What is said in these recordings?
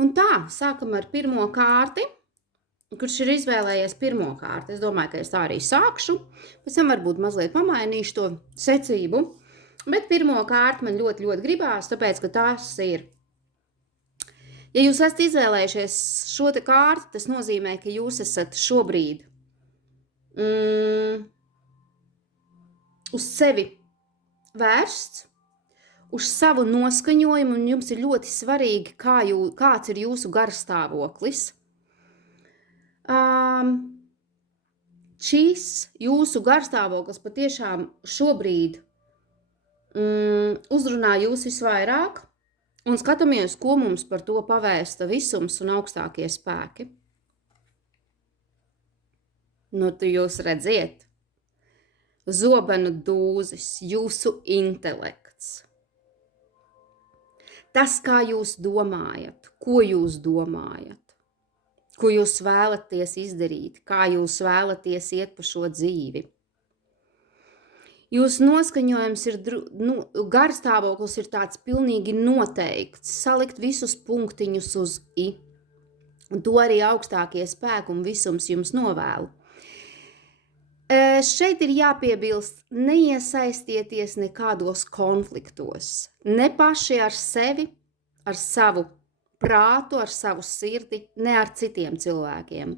Un tā, sākam ar pirmo kārti. Kurš ir izvēlējies pirmo kārtu? Es domāju, ka es tā arī sākšu. Pēc tam varbūt mazliet pamainīšu to secību. Bet pirmo kārtu man ļoti, ļoti gribās, tāpēc, ka tas ir. Ja jūs esat izvēlējušies šo te kārtu, tas nozīmē, ka jūs esat šobrīd uz sevi vērsts, uz savu noskaņojumu, un jums ir ļoti svarīgi, kāds ir jūsu garstāvoklis. Šis jūsu garstāvoklis patiešām šobrīd uzrunā jūs visvairāk, un skatāmies, ko mums par to pavēsta visums un augstākie spēki. Nu, tu jūs redziet, zobenu dūzis, jūsu intelekts. Tas, kā jūs domājat, ko jūs domājat, ko jūs vēlaties izdarīt, kā jūs vēlaties iet pa šo dzīvi. Jūsu noskaņojums ir, garstāvoklis ir tāds pilnīgi noteikts, salikt visus punktiņus uz i, un to arī augstākie spēki un visums jums novēlu. Šeit ir jāpiebilst, neiesaistieties nekādos konfliktos, ne paši ar sevi, ar savu prātu, ar savu sirdi, ne ar citiem cilvēkiem.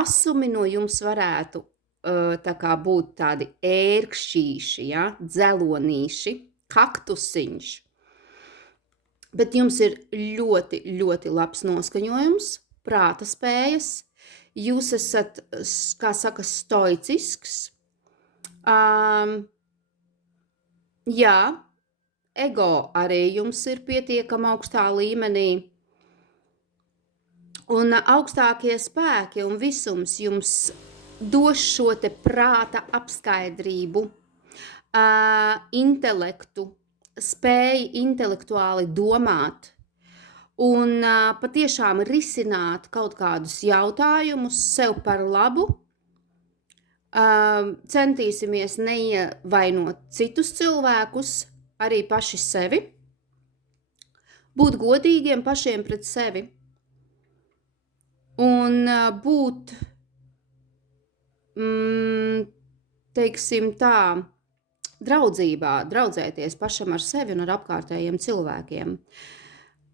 Asumi no jums varētu tā kā būt tādi ērkšķīši, ja? Dzelonīši, kaktusiņš. Bet jums ir ļoti, ļoti labs noskaņojums, prāta spējas, jūs esat, kā saka, stoicisks. Jā, ego arī jums ir pietiekama augstā līmenī. Un augstākie spēki un visums jums dos šo te prāta apskaidrību, intelektu, spēju intelektuāli domāt un patiešām risināt kaut kādus jautājumus sev par labu. Centīsimies neievainot citus cilvēkus, arī paši sevi, būt godīgiem pašiem pret sevi un būt teiksim tā, draudzēties pašam ar sevi un ar apkārtējiem cilvēkiem.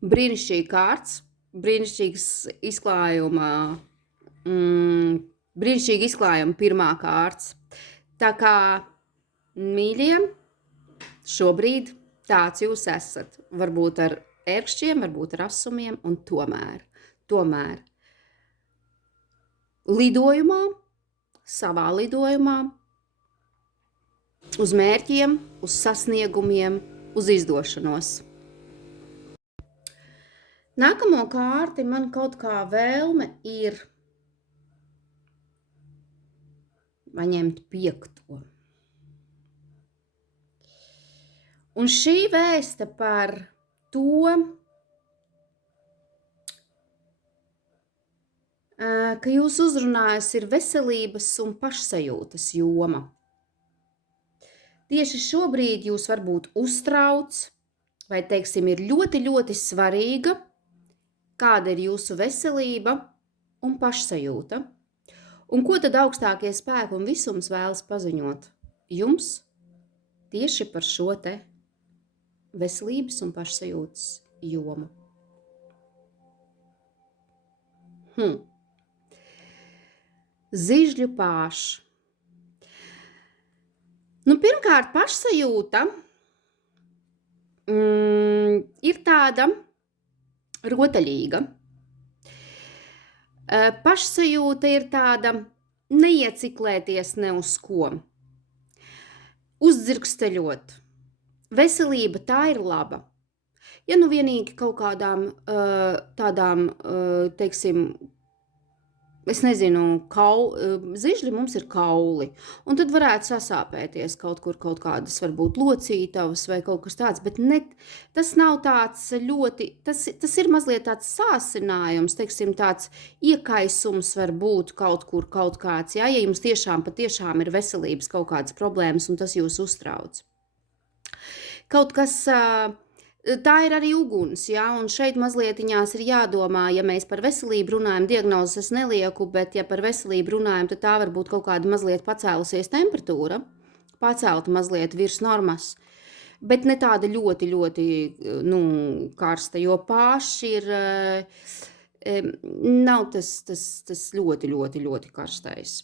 Brīnišķīgi kārts, brīnišķīgs izklājuma pirmā kārts. Tā kā, mīļie, šobrīd tāds jūs esat. Varbūt ar ērkšķiem, varbūt ar asumiem, un tomēr lidojumā, savā lidojumā, uz mērķiem, uz sasniegumiem, uz izdošanos. Nākamo kārti man kaut kā vēlme ir paņemt 5. Un šī vēsta par to, ka jūs uzrunājas ir veselības un pašsajūtas joma. Tieši šobrīd jūs varbūt uztrauc, vai, teiksim, ir ļoti, ļoti svarīga, kāda ir jūsu veselība un pašsajūta. Un ko tad augstākie spēki un visums vēlas paziņot jums tieši par šo te veselības un pašsajūtas jomu? Zižļu pāšs. Nu, pirmkārt, pašsajūta ir tāda rotaļīga. Pašsajūta ir tāda neieciklēties ne uz ko. Uzdzirksteļot. Veselība tā ir laba. Ja nu vienīgi kaut kādām tādām, teiksim, es nezinu, zižļi mums ir kauli, un tad varētu sasāpēties kaut kur kaut kādas varbūt locītavas vai kaut kas tāds, bet ne, tas nav tāds ļoti, tas ir mazliet tāds sāsinājums, teiksim, tāds iekaisums var būt kaut kur kaut kāds, ja jums patiešām ir veselības kaut kādas problēmas un tas jūs uztrauc. Kaut kas Tā ir arī uguns, ja, un šeit mazlietiņās ir jādomā, ja mēs par veselību runājam, diagnozes es nelieku, bet ja par veselību runājam, tad tā var būt kaut kāda mazliet pacēlusies temperatūra, pacelta mazliet virs normas, bet ne tāda ļoti, ļoti, karsta, jo paši ir, nav tas ļoti, ļoti, ļoti karstais.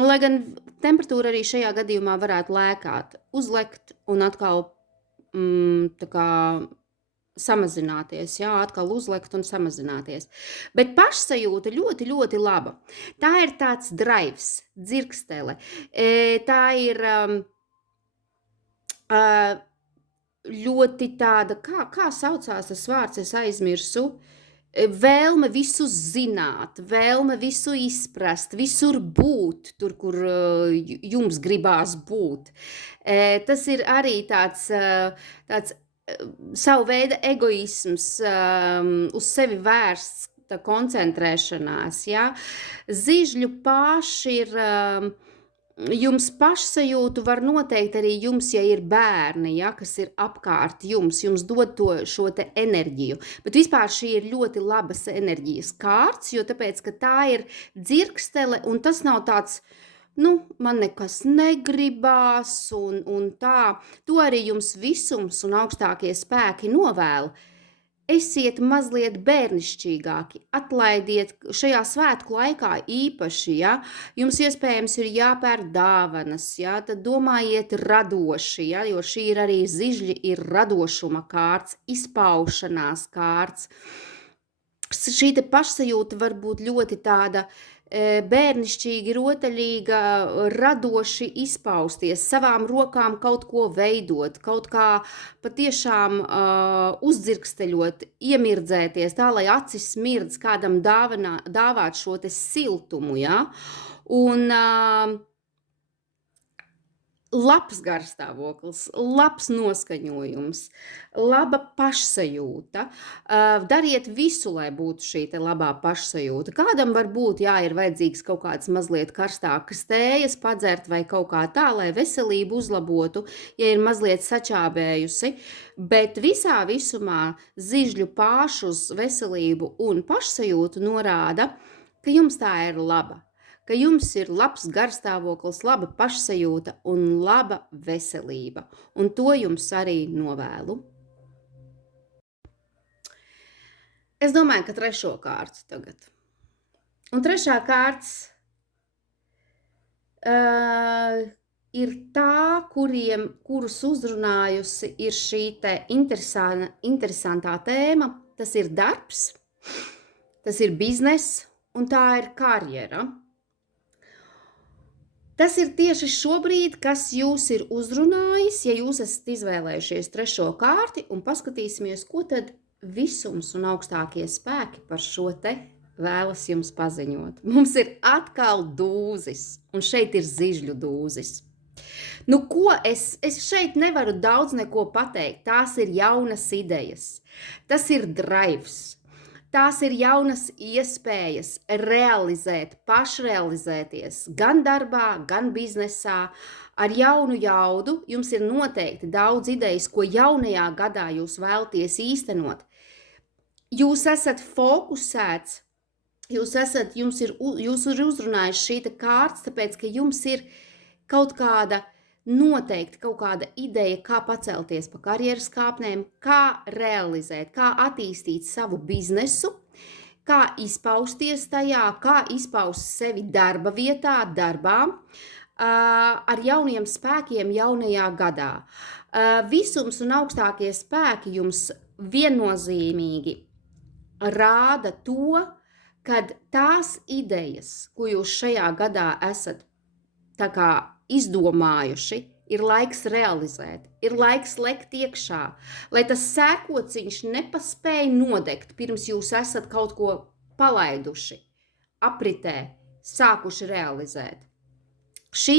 Lai gan temperatūra arī šajā gadījumā varētu lēkāt, uzlekt un atkal tā kā samazināties, jā, atkal uzlekt un samazināties. Bet pašsajūta ļoti, ļoti laba. Tā ir tāds drives, dzirkstele. Tā ir ļoti tāda, kā saucās tas vārds, es aizmirsu, vēlme visu zināt, vēlme visu izprast, visur būt, tur, kur jums gribās būt. Tas ir arī tāds savu veidu egoisms, uz sevi vērsts koncentrēšanās, ja. Zižļu paši ir, jums pašsajūtu var noteikt arī jums, ja ir bērni, ja, kas ir apkārt jums dod šo te enerģiju. Bet vispār šī ir ļoti labas enerģijas kārts, jo tāpēc, ka tā ir dzirkstele un tas nav tāds, man nekas negribās un tā. To arī jums visums un augstākie spēki novēl. Esiet mazliet bērnišķīgāki, atlaidiet šajā svētku laikā īpaši, ja, jums iespējams ir jāpērk dāvanas, ja, tad domājiet radoši, ja, jo šī ir arī zižļi, ir radošuma kārts, izpaušanās kārts. Šī te pašsajūta var būt ļoti tāda bērnišķīgi, rotaļīga, radoši izpausties, savām rokām kaut ko veidot, kaut kā patiešām uzdzirksteļot, iemirdzēties, tā, lai acis smirdz, kādam dāvāt šo te siltumu, ja, un labs garstāvoklis, labs noskaņojums, laba pašsajūta. Dariet visu, lai būtu šī te labā pašsajūta. Kādam varbūt, ir vajadzīgs kaut kāds mazliet karstākas tējas padzert vai kaut kā tā, lai veselību uzlabotu, ja ir mazliet sačābējusi, bet visā visumā zižļu pašu uz veselību un pašsajūtu norāda, ka jums tā ir laba. Ka jums ir labs garstāvoklis, laba pašsajūta un laba veselība. Un to jums arī novēlu. Es domāju, ka trešo kārtu tagad. Un trešā kārts ir tā, kurus uzrunājusi ir šī te interesantā tēma. Tas ir darbs, tas ir bizness un tā ir karjera. Tas ir tieši šobrīd, kas jūs ir uzrunājis, ja jūs esat izvēlējušies trešo kārti, un paskatīsimies, ko tad visums un augstākie spēki par šo te vēlas jums paziņot. Mums ir atkal dūzis, un šeit ir zižļu dūzis. Ko es šeit nevaru daudz neko pateikt, tās ir jaunas idejas, tas ir drives. Tās ir jaunas iespējas realizēt, pašrealizēties gan darbā, gan biznesā, ar jaunu jaudu. Jums ir noteikti daudz idejas, ko jaunajā gadā jūs vēlaties īstenot. Jūs esat fokusēts, jūs ir uzrunājis šī kārts, tāpēc, ka jums ir kaut kāda noteikti kaut kāda ideja, kā pacelties pa karjeras kāpnēm, kā realizēt, kā attīstīt savu biznesu, kā izpausties tajā, kā izpaust sevi darba vietā, darbā, ar jauniem spēkiem jaunajā gadā. Visums un augstākie spēki jums viennozīmīgi rāda to, kad tās idejas, ko jūs šajā gadā esat tā kā izdomājuši, ir laiks realizēt, ir laiks lekt iekšā, lai tas sēkociņš nepaspēj nodegt, pirms jūs esat kaut ko palaiduši, apritē, sākuši realizēt. Šī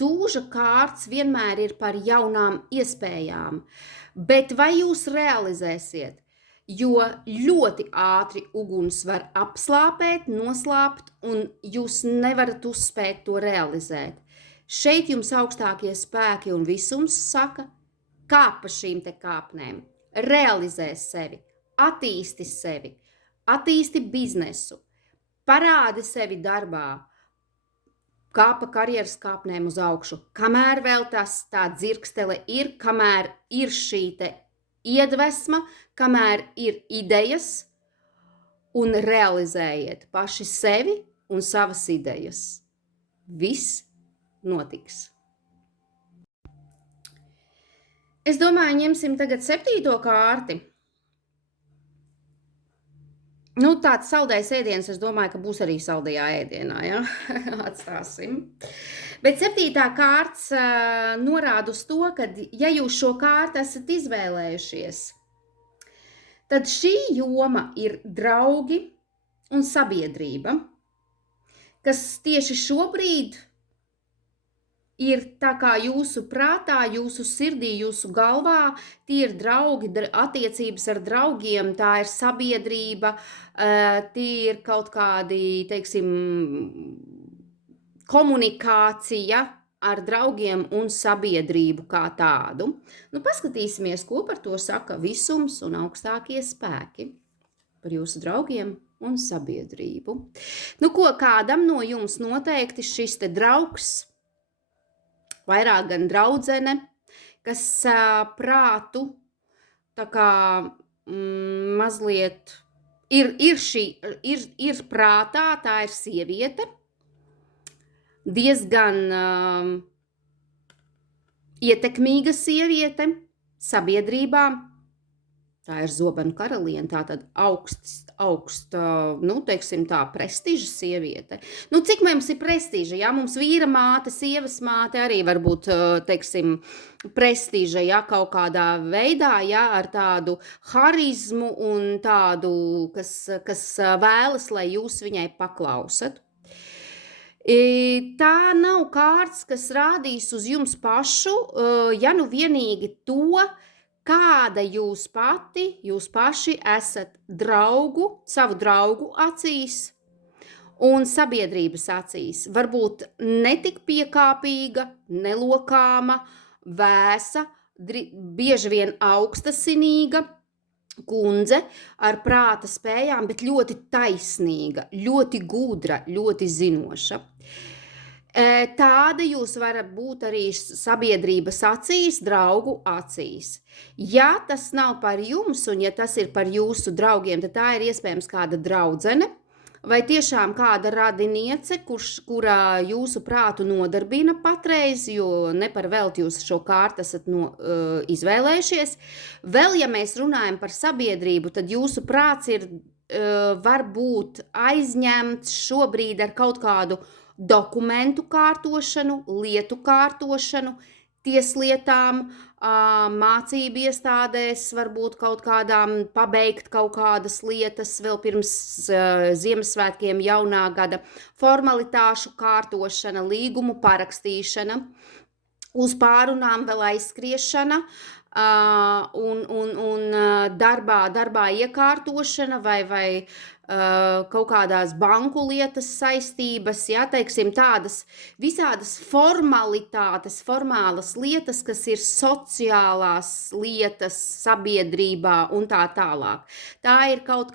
dūža kārts vienmēr ir par jaunām iespējām, bet vai jūs realizēsiet? Jo ļoti ātri uguns var apslāpēt, noslāpt, un jūs nevarat uzspēt to realizēt. Šeit jums augstākie spēki un visums saka, kāp pa šīm te kāpnēm. realizē sevi, attīsti sevi, attīsti biznesu, parādi sevi darbā, kāpa karjeras kāpnēm uz augšu, kamēr vēl tā dzirkstele ir, kamēr ir šī te iedvesma, kamēr ir idejas, un realizējiet paši sevi un savas idejas. Viss notiks. Es domāju, ņemsim tagad 7. kārti. Tāds saldējs ēdiens, es domāju, ka būs arī saldajā ēdienā, ja? Atstāsim. Bet 7. kārts norāda uz to, ka, ja jūs šo kārtu esat izvēlējušies, tad šī joma ir draugi un sabiedrība, kas tieši šobrīd ir tā kā jūsu prātā, jūsu sirdī, jūsu galvā, tie ir draugi, attiecības ar draugiem, tā ir sabiedrība, tie ir kaut kādi, teiksim, komunikācija ar draugiem un sabiedrību kā tādu. Paskatīsimies, ko par to saka visums un augstākie spēki par jūsu draugiem un sabiedrību. Kādam no jums noteikti šis te draugs, vairāk gan draudzene, kas prātu tā kā mazliet ir prātā, tā ir sieviete, diezgan ietekmīga sieviete sabiedrībā. Tā ir zobenu karaliene, tā tad augsta, teiksim tā, prestiža sieviete. Cik mums ir prestiža, ja? Mums vīra māte, sievas māte arī var būt, teiksim, prestiža, ja, kaut kādā veidā, ja, ar tādu harizmu un tādu, kas vēlas, lai jūs viņai paklausat. Tā nav kārts, kas rādīs uz jums pašu, ja vienīgi to, kāda jūs paši esat savu draugu acīs un sabiedrības acīs. Varbūt netik piekāpīga, nelokāma, vēsa, bieži vien augstasinīga kundze ar prāta spējām, bet ļoti taisnīga, ļoti gudra, ļoti zinoša. Tāda jūs varat būt arī sabiedrības acīs, draugu acīs. Ja tas nav par jums un ja tas ir par jūsu draugiem, tad tā ir iespējams kāda draudzene vai tiešām kāda radiniece, kurā jūsu prātu nodarbina patreiz, jo ne par velti jūs šo kārtu esat izvēlējušies. Vēl, ja mēs runājam par sabiedrību, tad jūsu prāts ir varbūt aizņemts šobrīd ar kaut kādu dokumentu kārtošanu, lietu kārtošanu, tieslietām, mācību iestādēs, varbūt kaut kādām pabeigt kaut kādas lietas vēl pirms Ziemassvētkiem, jaunā gada, formalitāšu kārtošana, līgumu parakstīšana, uz pārunām vēl aizskriešana, un darbā iekārtošana vai kaut kādās banku lietas saistības, ja, teiksim, tādas visādas formalitātes, formālas lietas, kas ir sociālās lietas sabiedrībā un tā tālāk. Tā ir kaut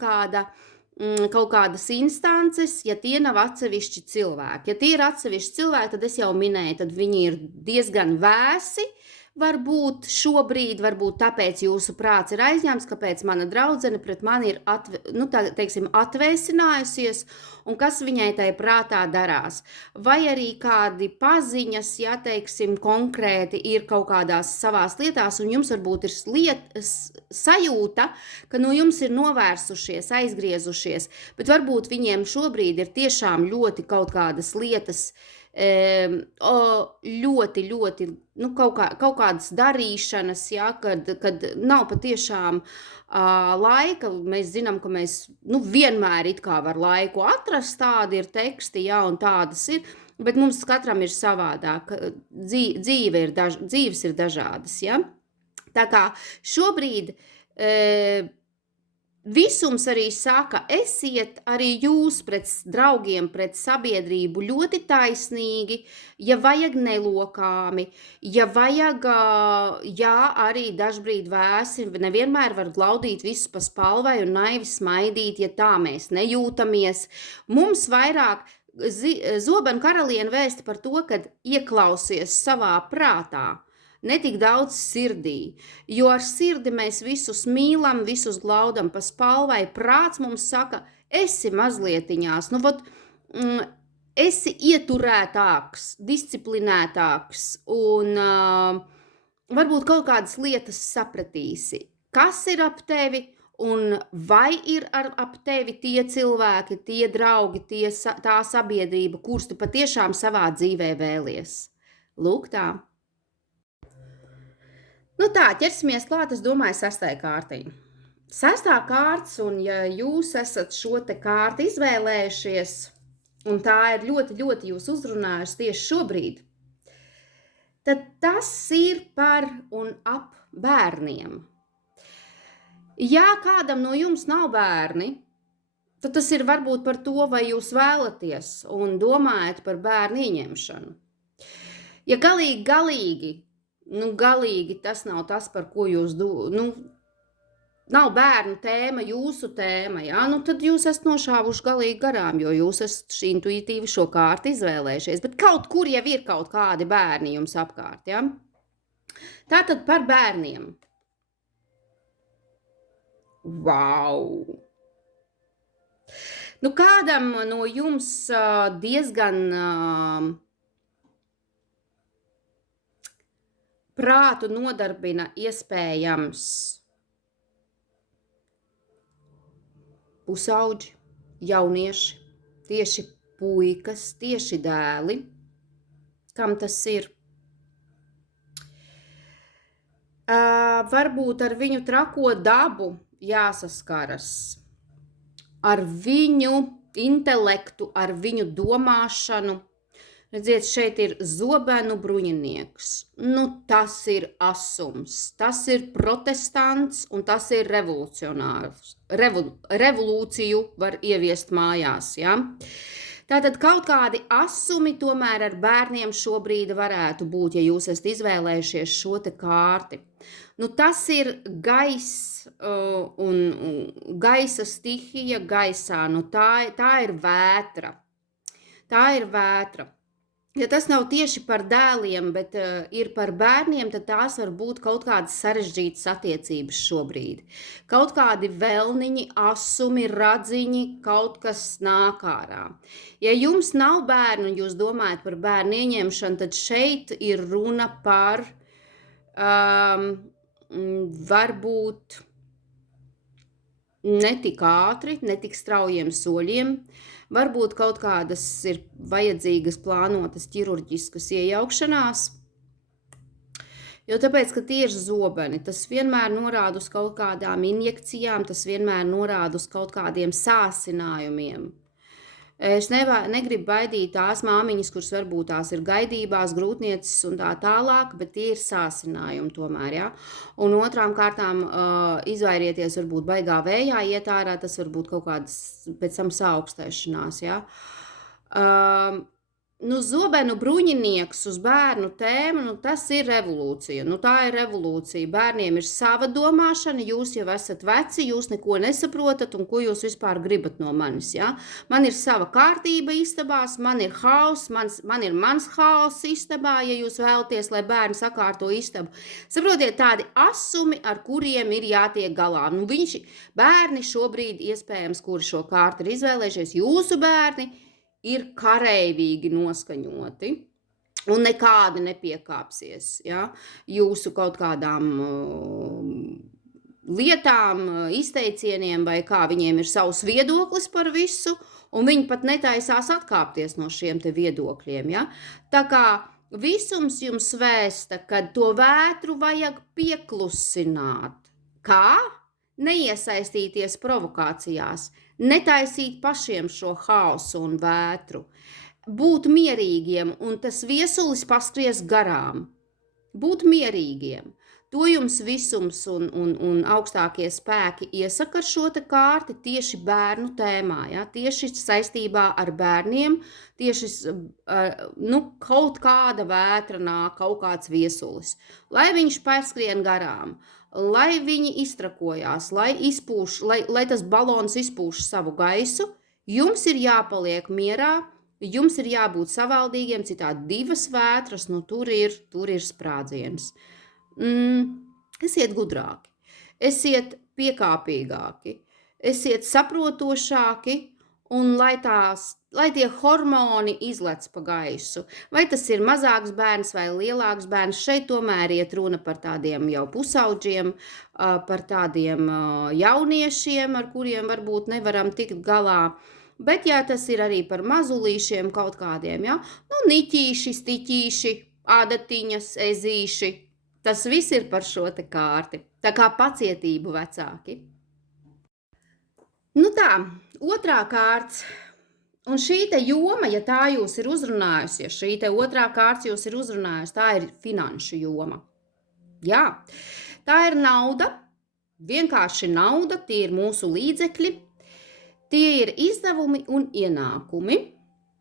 kādas instances, ja tie nav atsevišķi cilvēki. Ja tie ir atsevišķi cilvēki, tad es jau minēju, tad viņi ir diezgan vēsi, varbūt šobrīd, varbūt tāpēc jūsu prāts ir aizņemts, kāpēc mana draudzene pret mani ir atvēsinājusies, un kas viņai tai prātā darās. Vai arī kādi paziņas, ja, teiksim, konkrēti ir kaut kādās savās lietās, un jums varbūt ir sajūta, ka no jums ir novērsušies, aizgriezušies, bet varbūt viņiem šobrīd ir tiešām ļoti kaut kādas lietas, ļoti, kaut kādas darīšanas, ja, kad nav patiešām laika. Mēs zinām, ka mēs vienmēr it kā var laiku atrast, tādi ir teksti, ja, un tādas ir, bet mums katram ir savādāk. Dzīves ir dažādas, ja. Tā kā šobrīd Visums arī saka, esiet arī jūs pret draugiem, pret sabiedrību ļoti taisnīgi, ja vajag nelokāmi, ja vajag, jā, arī dažbrīd vēsi, nevienmēr var glaudīt visus pa spalvai un naivi smaidīt, ja tā mēs nejūtamies. Mums vairāk Zobenu karaliene vēsta par to, kad ieklausies savā prātā, netik daudz sirdī, jo ar sirdi mēs visus mīlam, visus glaudam pa spalvai. Prāts mums saka, esi mazlietiņās, esi ieturētāks, disciplinētāks un varbūt kaut kādas lietas sapratīsi, kas ir ap tevi un vai ir ap tevi tie cilvēki, tie draugi, tā sabiedrība, kurus tu patiešām savā dzīvē vēlies. Lūk tā. Nu tā, ķersimies klāt, es domāju, 6. kārtiņa. 6. kārts, un ja jūs esat šo te kārtu izvēlējušies, un tā ir ļoti, ļoti jūs uzrunājusi tieši šobrīd, tad tas ir par un ap bērniem. Ja kādam no jums nav bērni, tad tas ir varbūt par to, vai jūs vēlaties un domājat par bērnu ieņemšanu. Ja galīgi tas nav tas, par ko jūs nav bērnu tēma, jūsu tēma, jā, tad jūs esat nošāvuši galīgi garām, jo jūs esat intuitīvi šo kārtu izvēlējušies, bet kaut kur jau ir kaut kādi bērni jums apkārt, jā. Tātad par bērniem. Wow! Kādam no jums diezgan prātu nodarbina iespējams pusauģi, jaunieši, tieši puikas, tieši dēli, kam tas ir. Varbūt ar viņu trako dabu jāsaskaras, ar viņu intelektu, ar viņu domāšanu. Redziet, šeit ir zobenu bruņinieks. Tas ir asums, tas ir protestants un tas ir revolucionārs. Revolūciju var ieviest mājās, ja? Tātad kaut kādi asumi tomēr ar bērniem šobrīd varētu būt, ja jūs esat izvēlējušies šo te kārti. Tas ir gaiss un gaisa stihija gaisā, tā ir vētra. Tā ir vētra. Ja tas nav tieši par dēliem, bet ir par bērniem, tad tās var būt kaut kādas sarežģītas attiecības šobrīd. Kaut kādi velniņi, asumi, radziņi, kaut kas nāk ārā. Ja jums nav bērnu un jūs domājat par bērnu ieņemšanu, tad šeit ir runa par varbūt netik ātri, netik straujiem soļiem. Varbūt kaut kādas ir vajadzīgas plānotas ķirurģiskas iejaukšanās, jo tāpēc, ka tieši zobeni, tas vienmēr norāda uz kaut kādām injekcijām, tas vienmēr norāda uz kaut kādiem sāsinājumiem. Es negribu baidīt tās māmiņas, kuras varbūt tās ir gaidībās, grūtnieces un tā tālāk, bet tie ir sāsinājumi tomēr, ja? Un otrām kārtām izvairieties varbūt baigā vējā iet ārā, tas varbūt kaut kādas pēc tam saaugstēšanās, ja? Zobenu bruņinieks uz bērnu tēmu, tas ir revolūcija. Tā ir revolūcija. Bērniem ir sava domāšana, jūs jau esat veci, jūs neko nesaprotat un ko jūs vispār gribat no manis, ja? Man ir sava kārtība istabās, man ir haoss, man ir mans haoss istabā, ja jūs vēlaties, lai bērni sakārto istabu. Saprotiet, tādi asumi, ar kuriem ir jātiek galā. Bērni šobrīd iespējams, kuri šo kārtu ir izvēlējušies, jūsu bērni, ir kareivīgi noskaņoti un nekādi nepiekāpsies, ja? Jūsu kaut kādām lietām, izteicieniem vai kā, viņiem ir savs viedoklis par visu, un viņi pat netaisās atkāpties no šiem te viedokļiem, ja? Tā kā visums jums vēsta, ka to vētru vajag pieklusināt. Kā? Neiesaistīties provokācijās, netaisīt pašiem šo haosu un vētru, būt mierīgiem un tas viesulis paskries garām, būt mierīgiem. To jums visums un augstākie spēki iesaka ar šo te kārti tieši bērnu tēmā, ja? Tieši saistībā ar bērniem, tieši kaut kāda vētra nāk, kaut kāds viesulis, lai viņš pārskrien garām, lai viņi iztrakojās, lai tas balons izpūš savu gaisu, jums ir jāpaliek mierā, jums ir jābūt savaldīgiem, citādi divas vētras, tur ir sprādziens. Esiet gudrāki, esiet piekāpīgāki, esiet saprotošāki un lai tie hormoni izlec pa gaisu. Vai tas ir mazāks bērns vai lielāks bērns, šeit tomēr iet runa par tādiem jau pusauģiem, par tādiem jauniešiem, ar kuriem varbūt nevaram tikt galā. Bet, ja tas ir arī par mazulīšiem kaut kādiem, ja? Niķīši, stiķīši, ādatiņas, ezīši, tas viss ir par šo te kārti. Tā kā pacietību vecāki. Tā, otrā kārts. Un šī te joma, ja tā jūs ir uzrunājusi, ja šī te otrā kārts jūs ir uzrunājusi, tā ir finanšu joma. Jā, tā ir nauda, vienkārši nauda, tie ir mūsu līdzekļi, tie ir izdevumi un ienākumi.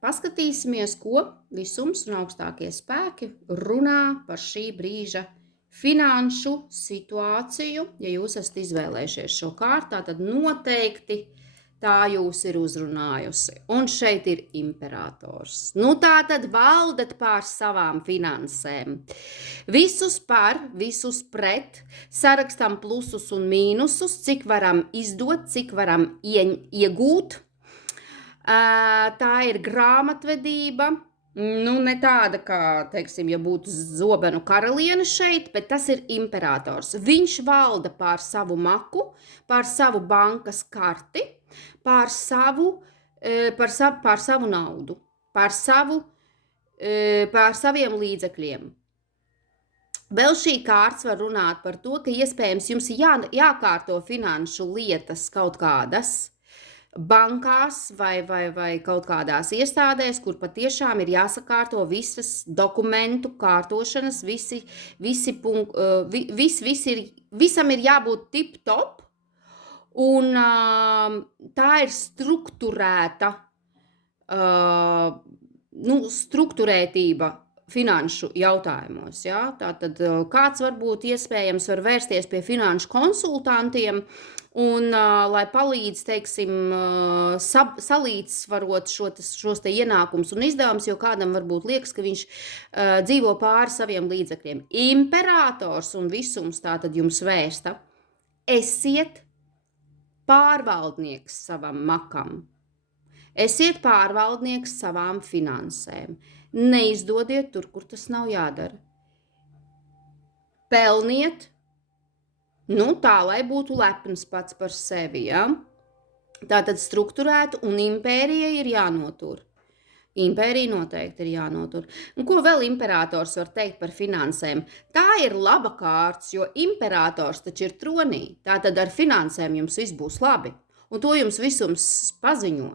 Paskatīsimies, ko visums un augstākie spēki runā par šī brīža finanšu situāciju. Ja jūs esat izvēlējušies šo kārtā, tad noteikti tā jūs ir uzrunājusi. Un šeit ir imperators. Tā tad valdat pār savām finansēm. Visus par, visus pret, sarakstam plusus un mīnusus, cik varam izdot, cik varam iegūt. Tā ir grāmatvedība, ne tāda kā, teiksim, ja būtu zobenu karaliene šeit, bet tas ir imperators. Viņš valda pār savu maku, pār savu bankas karti, pār savu naudu, pār saviem līdzekļiem. Vēl šī kārts var runāt par to, ka iespējams jums jākārto finanšu lietas kaut kādas bankās vai kaut kādās iestādēs, kur patiešām ir jāsakārto visas dokumentu kārtošanas, visam ir jābūt tip-top, un tā ir strukturētība finanšu jautājumos. Ja? Tātad kāds varbūt iespējams var vērsties pie finanšu konsultantiem, un lai palīdz, teiksim, salīdzsvarot šos te ienākums un izdevums, jo kādam varbūt liekas, ka viņš dzīvo pāri saviem līdzekļiem. Imperators un visums tātad jums vēsta, esiet pārvaldnieks savam makam, esiet pārvaldnieks savām finansēm, neizdodiet tur, kur tas nav jādara. Pelniet, tā, lai būtu lepns pats par sevi, ja? Tātad strukturētu un impērija ir jānotur. Impērija noteikti ir jānotur. Un ko vēl imperators var teikt par finansēm? Tā ir laba kārts, jo imperators taču ir tronī. Tātad ar finansēm jums viss būs labi. Un to jums visums paziņo.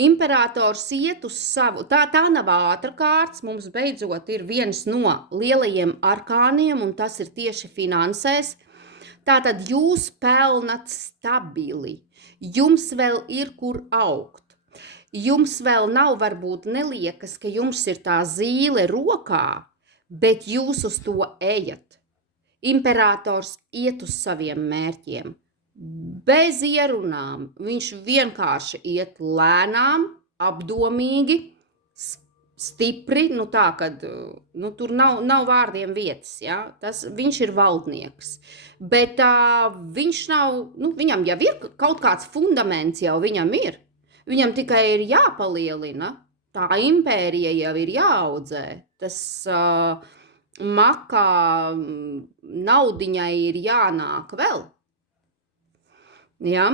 Imperators iet uz savu, tā nav ātra kārts, mums beidzot ir viens no lielajiem arkāniem, un tas ir tieši finansēs. Tātad jūs pelnat stabili, jums vēl ir kur augt. Jums vēl nav varbūt neliekas, ka jums ir tā zīle rokā, bet jūs uz to ejat. Imperators iet uz saviem mērķiem. Bez ierunām, viņš vienkārši iet lēnām, apdomīgi, stipri, tā, kad tur nav vārdiem vietas, ja? Viņš ir valdnieks, bet viņš nav, viņam jau ir kaut kāds fundaments jau viņam ir, viņam tikai ir jāpalielina, tā impērija jau ir jāaudzē, tas makā naudiņai ir jānāk vēl. Ja?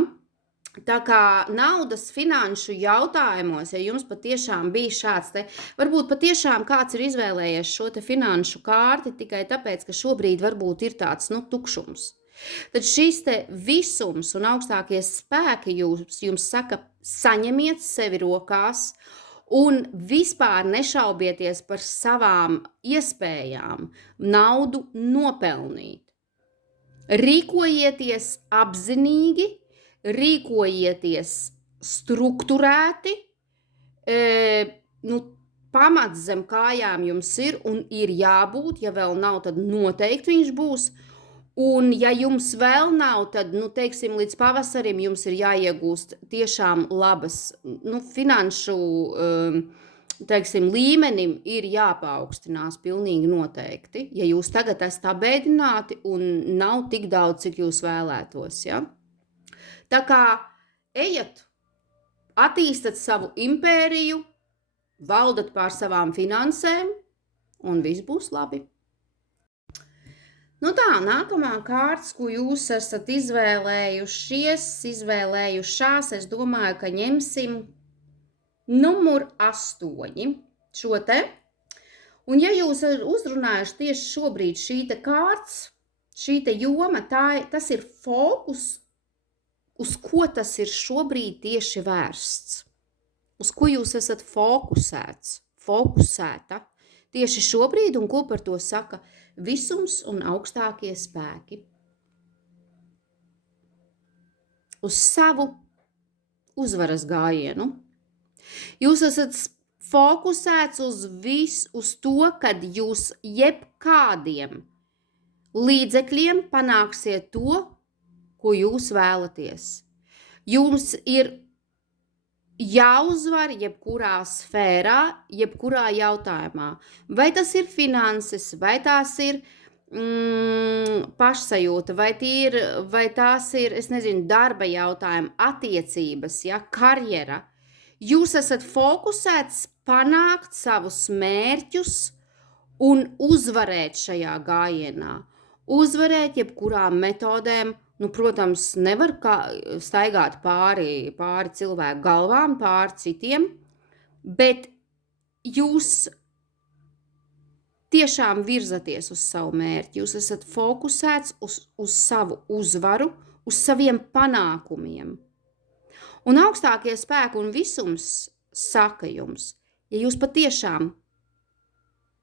Tā kā naudas finanšu jautājumos, ja jums patiešām bija šāds varbūt patiešām kāds ir izvēlējies šo te finanšu kārti tikai tāpēc, ka šobrīd varbūt ir tāds, tukšums. Tad šis te visums un augstākie spēki jums saka, saņemiet sevi rokās un vispār nešaubieties par savām iespējām naudu nopelnīt. Rīkojieties apzinīgi, rīkojieties strukturēti, pamats zem kājām jums ir un ir jābūt, ja vēl nav, tad noteikti viņš būs. Un ja jums vēl nav, tad, teiksim, līdz pavasarim jums ir jāiegūst tiešām labas, finanšu, teiksim, līmenim ir jāpaaugstinās pilnīgi noteikti, ja jūs tagad esat abēdināti un nav tik daudz, cik jūs vēlētos, ja? Tā kā ejat, attīstat savu impēriju, valdat pār savām finansēm un viss būs labi. Nākamā kārtas, ko jūs esat izvēlējušās, es domāju, ka ņemsim numur 8 šo te. Un ja jūs uzrunājuši tieši šobrīd šī te kārtas, šī te joma, tas ir fokus, uz ko tas ir šobrīd tieši vērsts. Uz ko jūs esat fokusēta tieši šobrīd un ko par to saka visums un augstākie spēki. Uz savu uzvaras gājienu. Jūs esat fokusēts uz to, kad jūs jebkādiem līdzekļiem panāksiet to, ko jūs vēlaties. Jums ir jāuzvar jebkurā sfērā, jebkurā jautājumā. Vai tas ir finanses, vai tās ir pašsajūta, vai tās ir, darba jautājumi, attiecības, ja, karjera. Jūs esat fokusēts panākt savus mērķus un uzvarēt šajā gājienā. Uzvarēt jebkurām metodēm. Protams, nevar staigāt pāri cilvēku galvām, pāri citiem, bet jūs tiešām virzaties uz savu mērķi. Jūs esat fokusēts uz savu uzvaru, uz saviem panākumiem. Un augstākie spēki un visums saka jums, ja jūs patiešām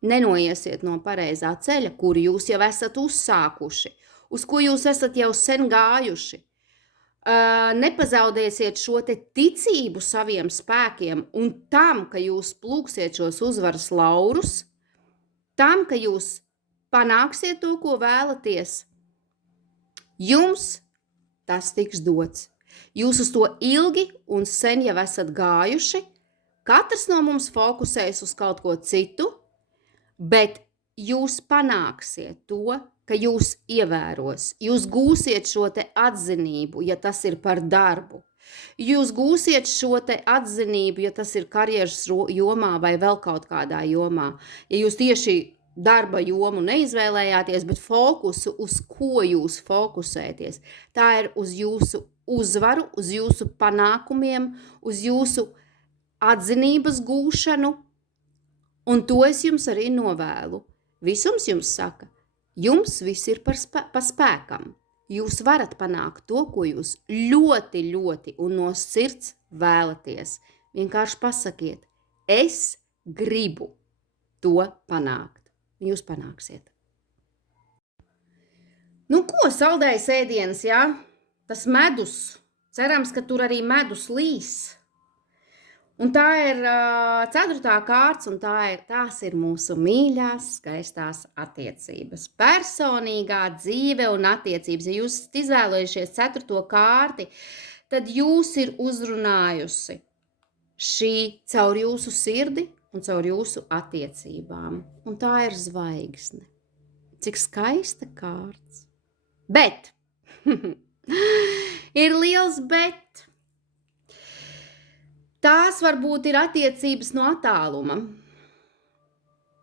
nenoiesiet no pareizā ceļa, kuru jūs jau esat uzsākuši, uz ko jūs esat jau sen gājuši, nepazaudēsiet šo te ticību saviem spēkiem un tam, ka jūs plūksiet šos uzvaras laurus, tam, ka jūs panāksiet to, ko vēlaties, jums tas tiks dots. Jūs uz to ilgi un sen jau esat gājuši, katrs no mums fokusējas uz kaut ko citu, bet jūs panāksiet to, ka jūs ievēros, jūs gūsiet šo te atzinību, ja tas ir par darbu. Jūs gūsiet šo te atzinību, ja tas ir karjeras jomā vai vēl kaut kādā jomā. Ja jūs tieši darba jomu neizvēlējāties, bet fokusu, uz ko jūs fokusēties, tā ir uz jūsu uzvaru, uz jūsu panākumiem, uz jūsu atzinības gūšanu, un to es jums arī novēlu. Visums jums saka, jums viss ir pa spēkam. Jūs varat panākt to, ko jūs ļoti, ļoti un no sirds vēlaties. Vienkārši pasakiet, es gribu to panākt. Un jūs panāksiet. Ko saldējs ēdienas, jā? Tas medus. Cerams, ka tur arī medus līs. Un tā ir 4. kārts, un tās ir mūsu mīļās, skaistās attiecības. Personīgā dzīve un attiecības. Ja jūs esat izvēlējušies 4. kārti, tad jūs ir uzrunājusi šī caur jūsu sirdi un caur jūsu attiecībām. Un tā ir zvaigzne. Cik skaista kārts. Bet, ir liels bet. Tās varbūt ir attiecības no attāluma.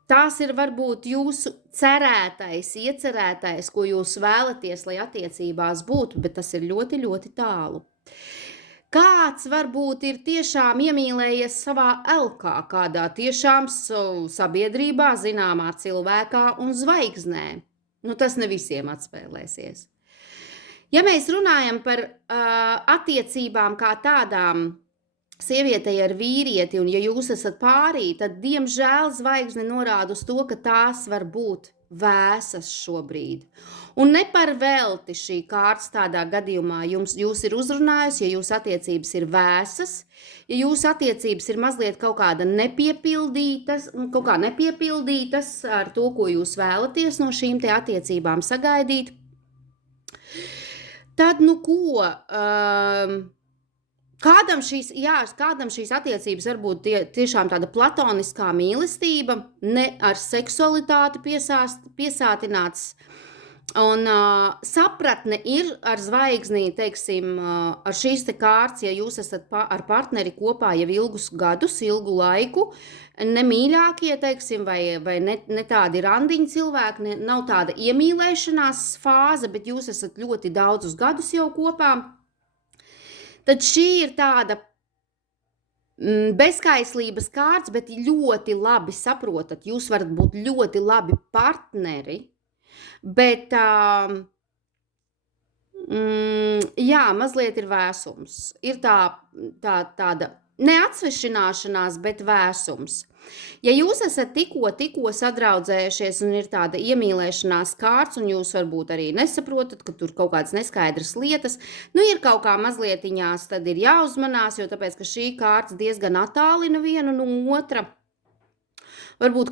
Tās ir varbūt jūsu cerētais, iecerētais, ko jūs vēlaties, lai attiecībās būtu, bet tas ir ļoti, ļoti tālu. Kāds varbūt ir tiešām iemīlējies savā elkā, kādā tiešām sabiedrībā zināmā cilvēkā un zvaigznē. Tas ne visiem atspēlēsies. Ja mēs runājam par attiecībām kā tādām, sievietei ar vīrieti, un ja jūs esat pārī, tad, diemžēl, zvaigzne norāda uz to, ka tās var būt vēsas šobrīd. Un ne par velti šī kārtas tādā gadījumā jūs ir uzrunājusi, ja jūsu attiecības ir vēsas, ja jūsu attiecības ir mazliet kaut kā nepiepildītas ar to, ko jūs vēlaties no šīm te attiecībām sagaidīt, tad, kādam šīs attiecības varbūt tiešām tāda platoniskā mīlestība, ne ar seksualitāti piesātināts, un sapratne ir ar zvaigznī, teiksim, ar šīs te kārtas, ja jūs esat ar partneri kopā jau ilgus gadus, ilgu laiku, ne mīļākie, teiksim, vai ne tādi randiņi cilvēki, nav tāda iemīlēšanās fāze, bet jūs esat ļoti daudzus gadus jau kopā, tad šī ir tāda bezskaislības kārts, bet ļoti labi saprotat, jūs varat būt ļoti labi partneri, bet jā, mazliet ir vēsums. Ir tāda neatsvešināšanās, bet vēsums. Ja jūs esat tikko sadraudzējušies un ir tāda iemīlēšanās kārts, un jūs varbūt arī nesaprotat, ka tur kaut kādas neskaidras lietas, ir kaut kā mazlietiņās, tad ir jāuzmanās, jo tāpēc, ka šī kārts diezgan attālina vienu no otra. Varbūt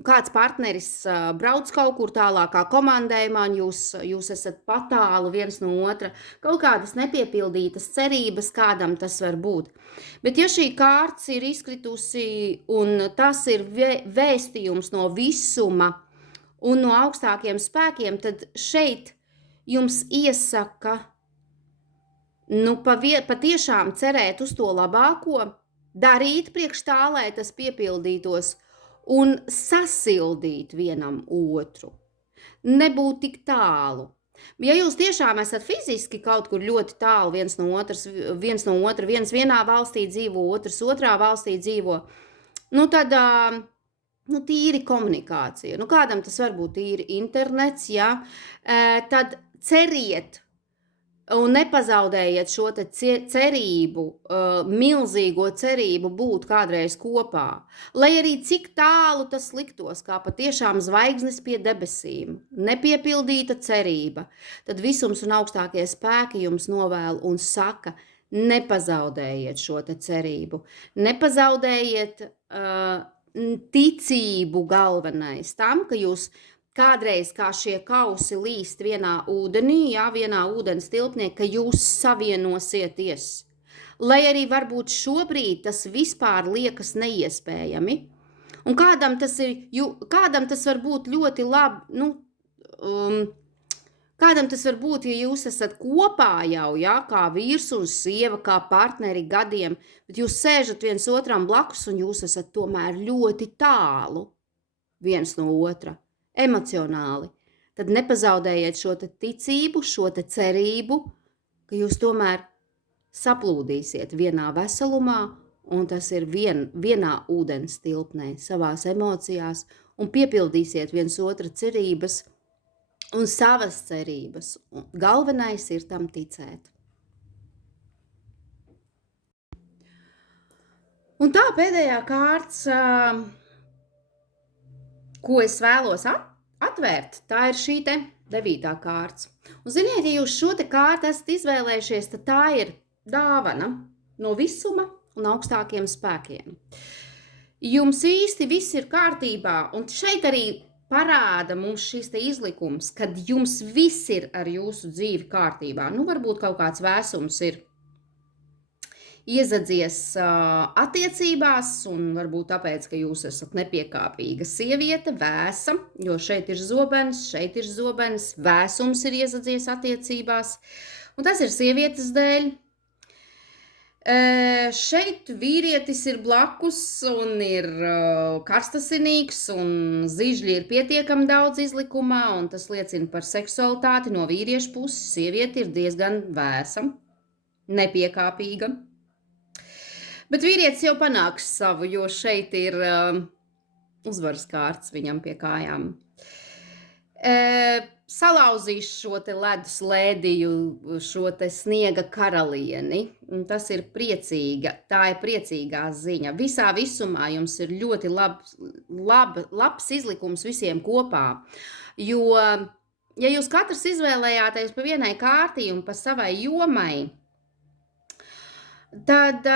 kāds partneris brauc kaut kur tālākā komandējumā, un jūs esat patālu viens no otra, kaut kādas nepiepildītas cerības, kādam tas var būt. Bet ja šī kārts ir izkritusi, un tas ir vēstījums no visuma un no augstākiem spēkiem, tad šeit jums iesaka patiešām cerēt uz to labāko, darīt priekš tā, lai tas piepildītos, un sasildīt vienam otru, nebūt tik tālu. Ja jūs tiešām esat fiziski kaut kur ļoti tālu viens no otra, viens vienā valstī dzīvo, otrs otrā valstī dzīvo, tad tīri komunikācija. Kādam tas var būt tīri internets, ja? Tad ceriet un nepazaudējiet šo te cerību, milzīgo cerību būt kādreiz kopā. Lai arī cik tālu tas liktos, kā patiešām zvaigznes pie debesīm, nepiepildīta cerība, tad visums un augstākie spēki jums novēl un saka, nepazaudējiet šo te cerību. Nepazaudējiet ticību galvenais tam, ka jūs kādreiz kā šie kausi līst vienā ūdenī, vienā ūdens tilpnē, ka jūs savienosieties. Lai arī varbūt šobrīd tas vispār liekas neiespējami. Un kādam tas var būt ļoti labi, kādam tas var būt, ja jūs esat kopā jau, kā vīrs un sieva, kā partneri gadiem, bet jūs sēžat viens otram blakus un jūs esat tomēr ļoti tālu viens no otra. Emocionāli, tad nepazaudējiet šo te ticību, šo te cerību, ka jūs tomēr saplūdīsiet vienā veselumā, un tas ir vienā ūdens tilpnē, savās emocijās, un piepildīsiet viens otra cerības un savas cerības. Un galvenais ir tam ticēt. Un tā pēdējā kārts, ko es vēlos atvērt, tā ir šī te 9. kārts. Un ziniet, ja jūs šo te kārtu esat izvēlējušies, tad tā ir dāvana no visuma un augstākiem spēkiem. Jums īsti viss ir kārtībā, un šeit arī parāda mums šis te izlikums, kad jums viss ir ar jūsu dzīvi kārtībā. Varbūt kaut kāds vēsums ir iezadzies attiecībās, un varbūt tāpēc, ka jūs esat nepiekāpīga sieviete, vēsa, jo šeit ir zobens, vēsums ir iezadzies attiecībās, un tas ir sievietes dēļ. Šeit vīrietis ir blakus un ir karstasinīgs, un zižļi ir pietiekami daudz izlikumā, un tas liecina par seksualitāti no vīriešu puses. Sieviete ir diezgan vēsa, nepiekāpīga. Bet vīrietis jau panāks savu, jo šeit ir uzvaras kārts viņam pie kājām. salauzīs šo te ledus lēdiju, šo te sniega karalieni. Un tas ir tā ir priecīgā ziņa. Visā visumā jums ir ļoti labs izlikums visiem kopā. Jo, ja jūs katrs izvēlējāties pa vienai kārtī un pa savai jomai, tad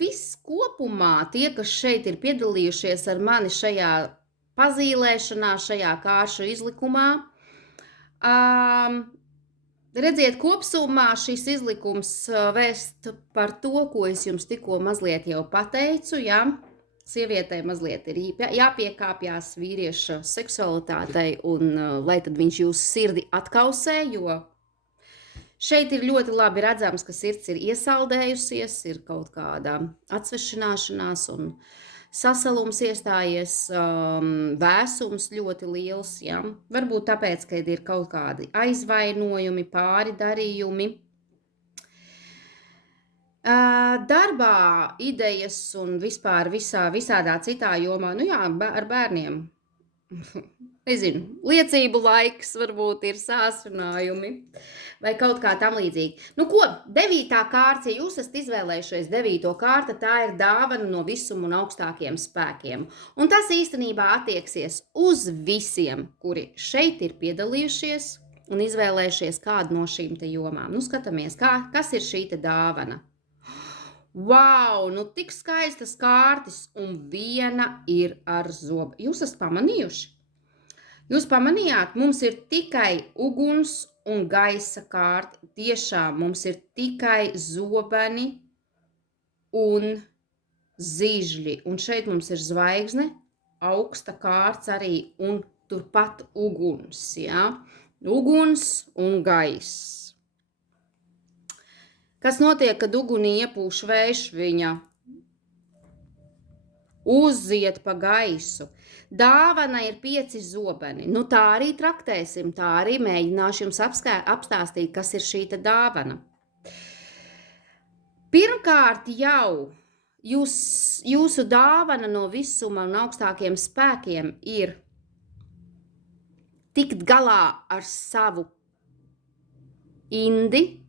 viss kopumā tie, kas šeit ir piedalījušies ar mani šajā pazīlēšanā, šajā kāršu izlikumā, redziet, kopsumā šis izlikums vēst par to, ko es jums tikko mazliet jau pateicu, ja? Sievietei mazliet ir jāpiekāpjās vīrieša seksualitātei, un lai tad viņš jūsu sirdi atkausē, jo šeit ir ļoti labi redzams, ka sirds ir iesaldējusies, ir kaut kāda atsvešināšanās un sasalums iestājies, vēsums ļoti liels, ja? Varbūt tāpēc, ka ir kaut kādi aizvainojumi, pāridarījumi. Darbā, idejas un vispār visādā citā jomā, nu jā, ar bērniem. Nezinu, liecību laiks varbūt ir sāsrinājumi vai kaut kā tam līdzīgi. Nu ko, 9. kārta, ja jūs esat izvēlējušies 9. kārta, tā ir dāvana no visuma un augstākiem spēkiem. Un tas īstenībā attieksies uz visiem, kuri šeit ir piedalījušies un izvēlējušies kādu no šīm te jomām. Nu skatāmies, kas ir šī te dāvana. Wow, nu tik skaistas kārtas un viena ir ar zobu. Jūs esat pamanījuši? Jūs pamanījāt, mums ir tikai uguns un gaisa kārta. Tiešām mums ir tikai zobeni un zižļi. Un šeit mums ir zvaigzne, augsta kārts arī un turpat uguns, ja? Uguns un gaiss. Kas notiek, kad ugunī iepūš vējš, viņa uzziet pa gaisu. Dāvana ir 5 zobeni. Nu tā arī traktēsim, tā arī mēģināšu jums apstāstīt, kas ir šī dāvana. Pirmkārt jau jūsu dāvana no visuma un augstākiem spēkiem ir tikt galā ar savu indi,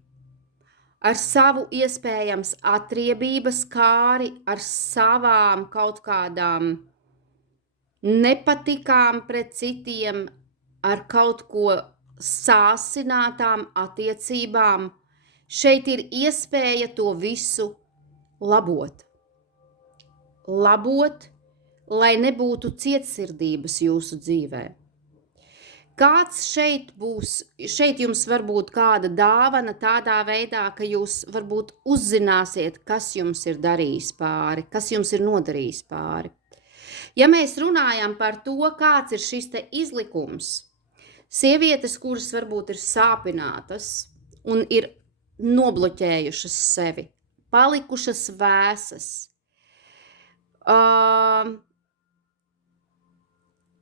ar savu iespējams atriebības kāri, ar savām kaut kādām nepatikām pret citiem, ar kaut ko sāsinātām attiecībām. Šeit ir iespēja to visu labot. Labot, lai nebūtu cietsirdības jūsu dzīvē. Kāds šeit jums varbūt kāda dāvana tādā veidā, ka jūs varbūt uzzināsiet, kas jums ir darījis pāri, kas jums ir nodarījis pāri. Ja mēs runājam par to, kāds ir šis te izlikums, sievietes, kuras varbūt ir sāpinātas un ir nobloķējušas sevi, palikušas vēsas,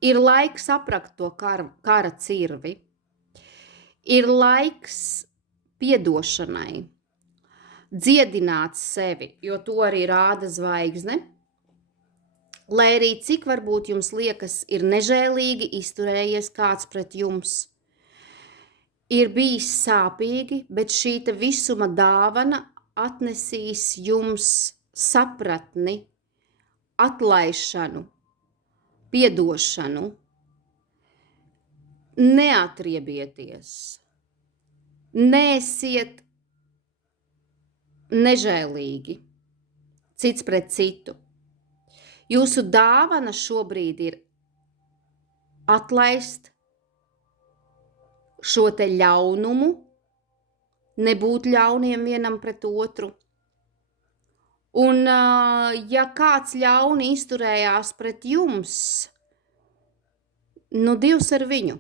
ir laiks aprakt to kara cirvi, ir laiks piedošanai, dziedināt sevi, jo to arī rāda zvaigzne, lai arī cik varbūt jums liekas ir nežēlīgi izturējies kāds pret jums, ir bijis sāpīgi, bet šī te visuma dāvana atnesīs jums sapratni, atlaišanu, piedošanu, neatriebieties, neesiet nežēlīgi cits pret citu. Jūsu dāvana šobrīd ir atlaist šo te ļaunumu, nebūt ļauniem vienam pret otru. Un, ja kāds ļauni izturējās pret jums, nu Dievs ar viņu,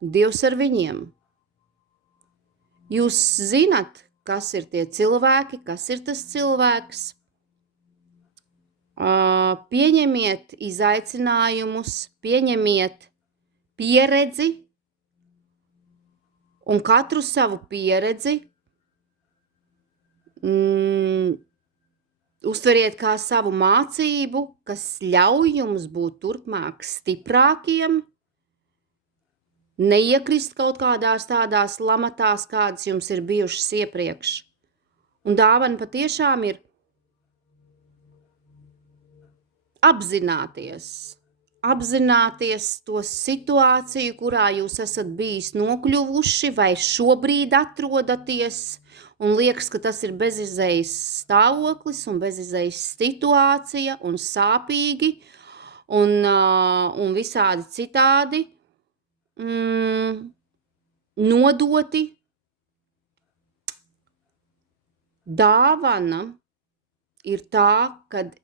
Dievs ar viņiem. Jūs zinat, kas ir tie cilvēki, kas ir tas cilvēks. Pieņemiet izaicinājumus, pieņemiet pieredzi un katru savu pieredzi uztveriet kā savu mācību, kas ļauj jums būt turpmāk stiprākiem, Neiekrist kaut kādās tādās lamatās, kādas jums ir bijušas iepriekš. Un dāvana patiešām ir apzināties to situāciju, kurā jūs esat bijis nokļuvuši vai šobrīd atrodaties, un liekas, ka tas ir bezizējas stāvoklis un bezizējas situācija un sāpīgi un visādi citādi nodoti. Dāvana ir tā, kad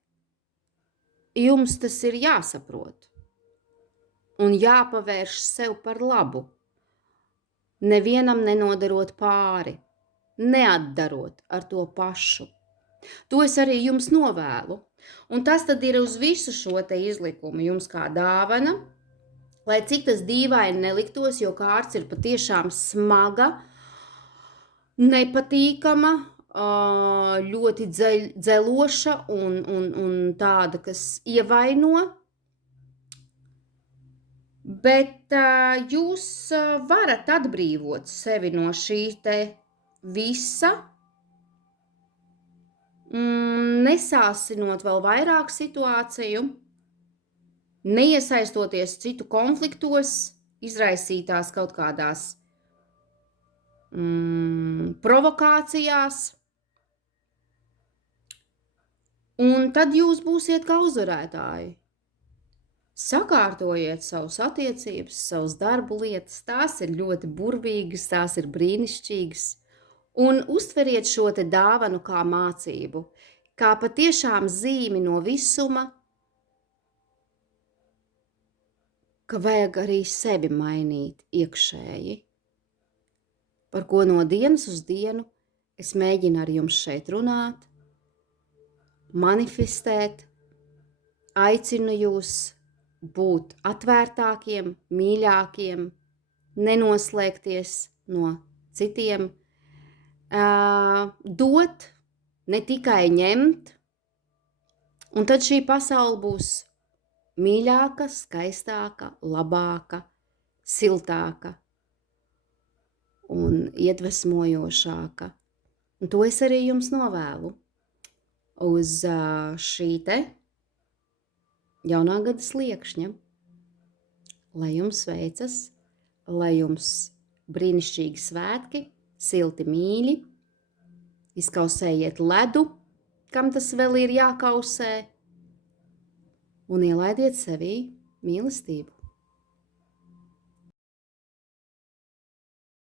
jums tas ir jāsaprot un jāpavērš sev par labu, nevienam nenodarot pāri, neatdarot ar to pašu. To es arī jums novēlu. Un tas tad ir uz visu šo te izlikumu jums kā dāvana, lai cik tas dīvaini neliktos, jo kārts ir patiešām smaga, nepatīkama, ļoti dzeloša un tāda, kas ievaino, bet jūs varat atbrīvot sevi no šī te visa, nesāsinot vēl vairāk situāciju, neiesaistoties citu konfliktos, izraisītās kaut kādās provokācijās, un tad jūs būsiet kā uzvarētāji. Sakārtojiet savus attiecības, savus darbu lietas, tās ir ļoti burvīgas, tās ir brīnišķīgas, un uztveriet šo te dāvanu kā mācību, kā patiešām zīmi no visuma, ka vajag arī sevi mainīt iekšēji, par ko no dienas uz dienu es mēģinu ar jums šeit runāt, manifestēt, aicinu jūs būt atvērtākiem, mīļākiem, nenoslēgties no citiem, dot, ne tikai ņemt, un tad šī pasaule būs mīļāka, skaistāka, labāka, siltāka un iedvesmojošāka. Un to es arī jums novēlu uz šī te jaunā gada sliekšņa. Lai jums veicas, lai jums brīnišķīgi svētki, silti mīļi, izkausējiet ledu, kam tas vēl ir jākausē, un ielaidiet sevī mīlestību.